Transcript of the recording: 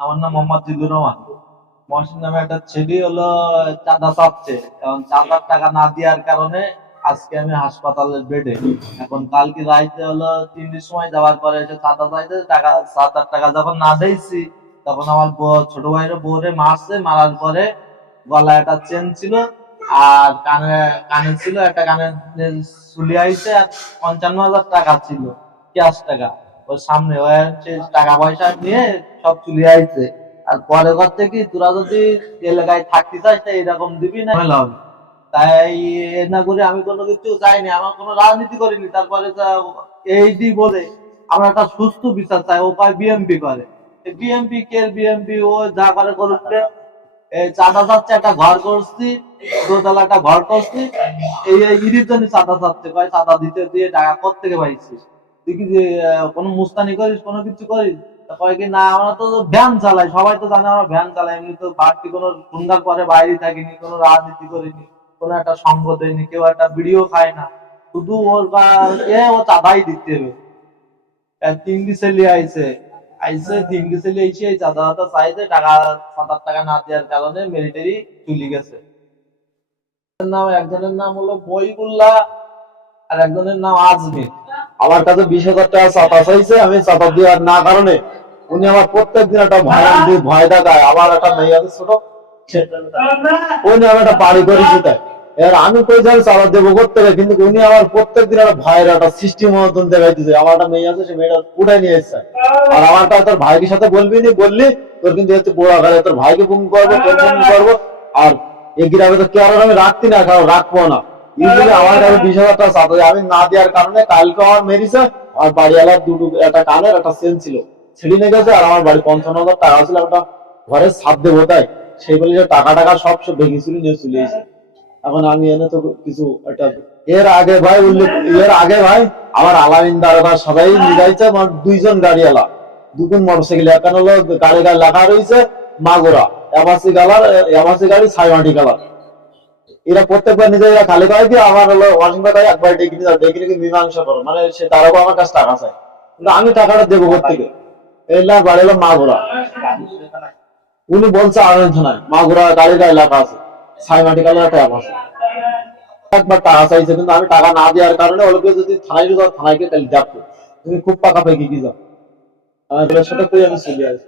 আমার নাম মোহাম্মদ জিল্লুর রহমান। মহসিন নামে একটা ছেলে হলো চাঁদা চাচ্ছে। এখন চাঁদার টাকা না দেওয়ার কারণে আজকে আমি হাসপাতালের বেডে। এখন কালকে রাইতে হলো 3টার সময় যাওয়ার পরে এসে চাঁদা চাইতে, টাকা চাঁদার টাকা যখন না দিয়েছি তখন আমার ছোট ভাইয়ের বউরে মারছে। মারার পরে গলায় একটা চেন ছিল, আর কানে কানে ছিল একটা, কানে চুলি আইছে, আর 55,000 টাকা ছিল, ক্যাশ টাকা। ওর সামনে হচ্ছে টাকা পয়সা নিয়ে সব চলে আইছে। আর পরে করতে কি, তোরা যদি এলাকায় থাকতে চাস তা এরকম দিবি না, ঝামেলা হবে। তাই এ না করে আমি কোনো কিছু চাইনি, আমার কোনো রাজনীতি করিনি। তারপরে এইটি বলে আমরা একটা সুস্থ বিচার চাই, ও পায় বিএমপি করে। বিএমপি কে, বিএমপি ও যা করে করুক। এই চাঁদা চাচ্ছে, একটা ঘর করছি, দোতলা একটা ঘর করছি, এই ইরির জন্য চাঁদা চাচ্ছে। ভাই চাঁদা দিতে দিয়ে টাকা কোত্থেকে পাইছিস? তুই কি যে কোনো মুস্তানি করিস, কোনো কিছু করিস? কয় কি না, আমরা তো ভ্যান চালাই, সবাই তো জানে আমরা ভ্যান চালাই। এমনি তো বাড়তি কোনো সন্ধ্যার পরে বাইরে থাকিনি, কোনো রাজনীতি করিনি, কোনো একটা সঙ্গ দেয়নি, কেউ একটা বিড়িও খায় না। শুধু ওর ও চাঁদাই দিতে হবে। 3টি ছেলে আইছে, আইসে 3টি ছেলে এসে এই চাঁদাটা চাইছে, টাকা 7,000 টাকা না দেওয়ার কারণে মিলিটারি চলে গেছে। একজনের নাম হলো বইগুল্লাহ, আর একজনের নাম আজমির। আমার কাছে 20,000 টাকা চাঁদা চাইছে, আমি চাঁদা দেওয়ার না কারণে উনি আমার প্রত্যেকদিন একটা ভয় দেখায়। আমার একটা মেয়ে আছে ছোট, ওই নিয়ে আমি একটা বাড়ি করেছি। তাই এবার আমি কই যাই চাঁদা দেবো করতে, কিন্তু উনি আমার প্রত্যেকদিন একটা ভয়ের একটা সৃষ্টি মতন দেখাইতেছে। আমার একটা মেয়ে আছে, সে মেয়েটা উঠাই নিয়ে এসছে। আর আমারটা তোর ভাইকে সাথে বলবি নি, বললি তোর কিন্তু হচ্ছে বড় আকারে তোর ভাইকে ফোন করবো, তোর ফোন করবো। আর এই গ্রামে তো কেউ আমি রাখতি না, কারণ রাখবো না। ইউজুয়ালি আমার কাছে 20,000 টাকা চাঁদা আমি না দেওয়ার কারণে কালকে আমার মেরিছে। আমার বাড়িওয়ালার দুটো, একটা কানের একটা চেন ছিল, ছেড়ে নিয়ে গেছে। আর আমার বাড়ি 55,000 টাকা ছিল, একটা ঘরে ছাদ দেবো। তাই সেই বলে যে টাকা টাকা সব ভেঙেছিল, নিয়ে চলে এসেছে। এখন আমি এনে তো কিছু একটা এর আগে ভাই আমার আলামিন দারোগা সবাই মিলাইছে। আমার 2জন গাড়িওয়ালা, 2 মোটরসাইকেল, একটা হলো গাড়ি লেখা রয়েছে মাগুরা, এমাসি গাড়ি ছাইমাটি কালার। এরা প্রত্যেকবার নিজেরা খালি করে দিয়ে আমার হলো ওয়াশিং পাউডার একবার ডেকে নিয়ে মীমাংসা করো, মানে সে তারাও আমার কাছে টাকা চায়, কিন্তু আমি টাকাটা দেবো কোথেকে? এলার বাড়ি হলো মাগুরা। উনি বলছে আনন্দ থানায় মাগুরা গাড়িটা এলাকা আছে, ছাইমাটি কালার একটা আছে। একবার টাকা চাইছে, কিন্তু আমি টাকা না দেওয়ার কারণে ওকে যদি থানায় যাও, থানায় গিয়ে তাহলে দেখো তুমি খুব পাকা পেয়ে কি যাও। আমার সাথে আমি চলে আসি।